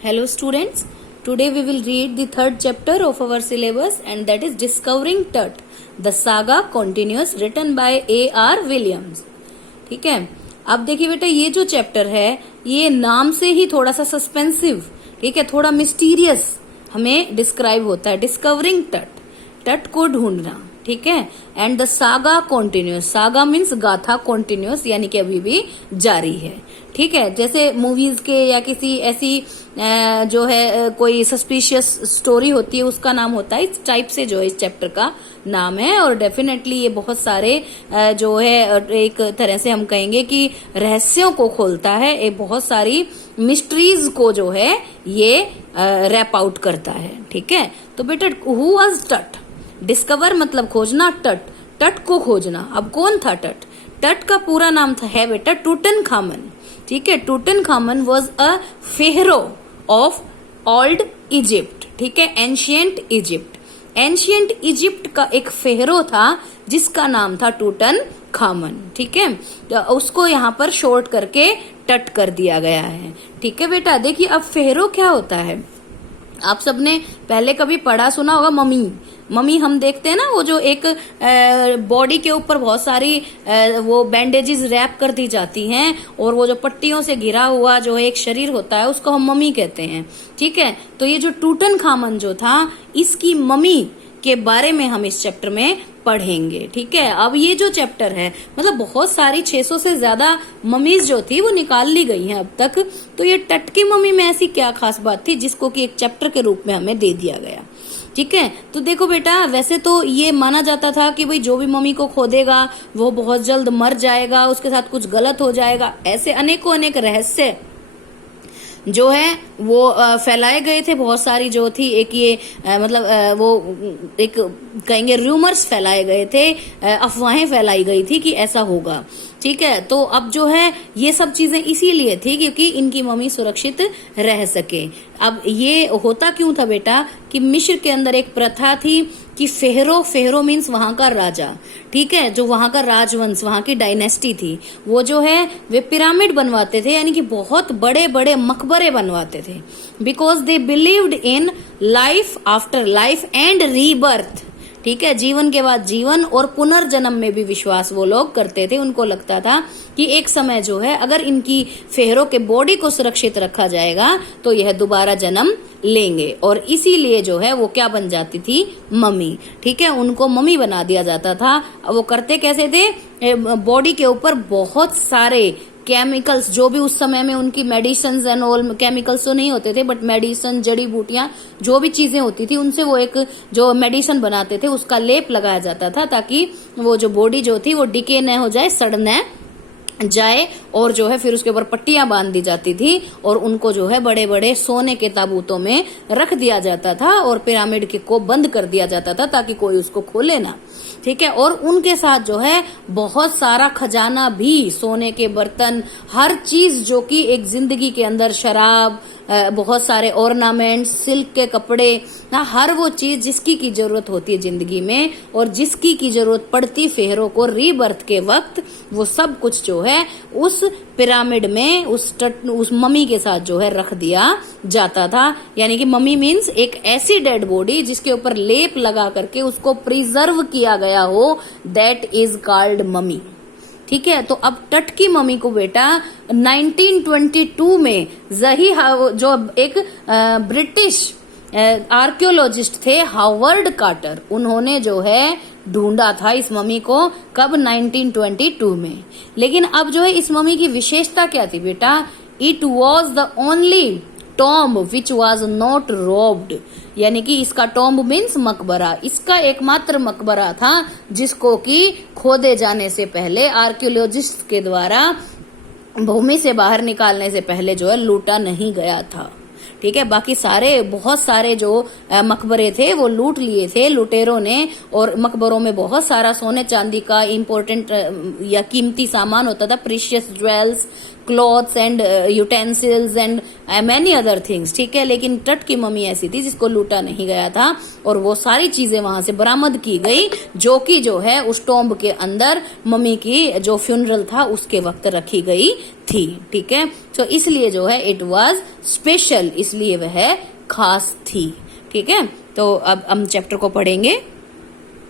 Hello students, today we will read the third chapter of our syllabus and that is Discovering Tut. The Saga Continues written by A.R. Williams. ठीक है, अब देखिए बेटा ये जो chapter है ये नाम से ही थोड़ा सा सस्पेंसिव, ठीक है, थोड़ा मिस्टीरियस हमें डिस्क्राइब होता है. डिस्कवरिंग टट, टट को ढूंढना, ठीक है. And the saga continuous, saga means गाथा, कॉन्टिन्यूस यानी कि अभी भी जारी है, ठीक है. जैसे मूवीज के या किसी ऐसी जो है कोई सस्पिशियस स्टोरी होती है उसका नाम होता है, इस टाइप से जो है इस चैप्टर का नाम है. और डेफिनेटली ये बहुत सारे जो है एक तरह से हम कहेंगे कि रहस्यों को खोलता है, एक बहुत सारी मिस्ट्रीज को जो है ये रैप आउट करता है, ठीक है. तो बेटा हु वाज टट, डिस्कवर मतलब खोजना, टट, टट को खोजना. अब कौन था टट? टट का पूरा नाम था है बेटा टूटनखामन, ठीक है. Tutankhamun was a pharaoh of old Egypt, ठीक है, एंशियंट इजिप्ट. एंशियंट इजिप्ट का एक फेरो था जिसका नाम था टूटनखामन, ठीक है. तो उसको यहाँ पर शॉर्ट करके टट कर दिया गया है, ठीक है बेटा. देखिए अब फेरो क्या होता है, आप सबने पहले कभी पढ़ा सुना होगा मम्मी. मम्मी हम देखते हैं ना, वो जो एक बॉडी के ऊपर बहुत सारी वो बैंडेजेस रैप कर दी जाती हैं और वो जो पट्टियों से घिरा हुआ जो एक शरीर होता है उसको हम मम्मी कहते हैं, ठीक है. तो ये जो टूटनखामन जो था इसकी मम्मी के बारे में हम इस चैप्टर में पढ़ेंगे, ठीक है. अब ये जो चैप्टर है मतलब बहुत सारी 600 से ज्यादा मम्मीज जो थी वो निकाल ली गई हैं अब तक. तो ये टट की मम्मी में ऐसी क्या खास बात थी जिसको कि एक चैप्टर के रूप में हमें दे दिया गया, ठीक है. तो देखो बेटा वैसे तो ये माना जाता था कि भाई जो भी मम्मी को खोदेगा वो बहुत जल्द मर जाएगा, उसके साथ कुछ गलत हो जाएगा. ऐसे अनेकों अनेक रहस्य जो है वो फैलाए गए थे. बहुत सारी जो थी एक ये मतलब वो एक कहेंगे रूमर्स फैलाए गए थे, अफवाहें फैलाई गई थी कि ऐसा होगा, ठीक है. तो अब जो है ये सब चीजें इसीलिए थी क्योंकि इनकी मम्मी सुरक्षित रह सके. अब ये होता क्यों था बेटा कि मिस्र के अंदर एक प्रथा थी कि फेरो, फेरो मीन्स वहां का राजा, ठीक है, जो वहां का राजवंश, वहां की डायनेस्टी थी, वो जो है वे पिरामिड बनवाते थे, यानी कि बहुत बड़े बड़े मकबरे बनवाते थे. Because they believed in life after life and rebirth, ठीक है, जीवन के बाद जीवन और पुनर्जन्म में भी विश्वास वो लोग करते थे. उनको लगता था कि एक समय जो है अगर इनकी फेरो के बॉडी को सुरक्षित रखा जाएगा तो यह दोबारा जन्म लेंगे. और इसीलिए जो है वो क्या बन जाती थी, मम्मी, ठीक है. उनको मम्मी बना दिया जाता था. वो करते कैसे थे, बॉडी के ऊपर बहुत सारे केमिकल्स, जो भी उस समय में उनकी मेडिसिन एंड ऑल, केमिकल्स तो नहीं होते थे बट मेडिसिन, जड़ी बूटियां, जो भी चीजें होती थी उनसे वो एक जो मेडिसिन बनाते थे उसका लेप लगाया जाता था ताकि वो जो बॉडी जो थी वो डिके न हो जाए, सड़ न जाए. और जो है फिर उसके ऊपर पट्टियां बांध दी जाती थी और उनको जो है बड़े बड़े सोने के ताबूतों में रख दिया जाता था और पिरामिड के को बंद कर दिया जाता था ताकि कोई उसको खोले ना, ठीक है. और उनके साथ जो है बहुत सारा खजाना भी, सोने के बर्तन, हर चीज जो कि एक जिंदगी के अंदर, शराब, बहुत सारे ऑर्नामेंट्स, सिल्क के कपड़े, ना हर वो चीज जिसकी की जरूरत होती है जिंदगी में और जिसकी की जरूरत पड़ती फेरो को रीबर्थ के वक्त, वो सब कुछ जो है उस पिरामिड में उस मम्मी के साथ जो है रख दिया जाता था. यानी कि मम्मी मीन्स एक ऐसी डेड बॉडी जिसके ऊपर लेप लगा करके उसको प्रिजर्व किया गया हो, दैट इज कॉल्ड मम्मी, ठीक है. तो अब टट की मम्मी को बेटा 1922 में जही जो एक ब्रिटिश आर्कियोलॉजिस्ट थे हावर्ड कार्टर, उन्होंने जो है ढूंढा था इस मम्मी को. कब? 1922 में. लेकिन अब जो है इस मम्मी की विशेषता क्या थी बेटा, it was the only tomb which was not robbed, यानी कि इसका टॉम्ब मीन्स मकबरा, इसका एकमात्र मकबरा था जिसको कि खोदे जाने से पहले आर्कियोलॉजिस्ट के द्वारा भूमि से बाहर निकालने से पहले जो है लूटा नहीं गया था, ठीक है. बाकी सारे बहुत सारे जो मकबरे थे वो लूट लिए थे लुटेरों ने. और मकबरों में बहुत सारा सोने चांदी का इम्पोर्टेंट या कीमती सामान होता था, precious jewels, clothes and utensils and many other things, ठीक है। लेकिन टट की मम्मी ऐसी थी जिसको लूटा नहीं गया था और वो सारी चीजें वहां से बरामद की गई जो कि जो है उस टॉम्ब के अंदर मम्मी की जो फ्यूनरल था उसके वक्त रखी गई थी, ठीक है। तो इसलिए जो है इट वाज स्पेशल, इसलिए वह खास थी, ठीक है। तो अब हम चैप्टर को पढ़ेंगे।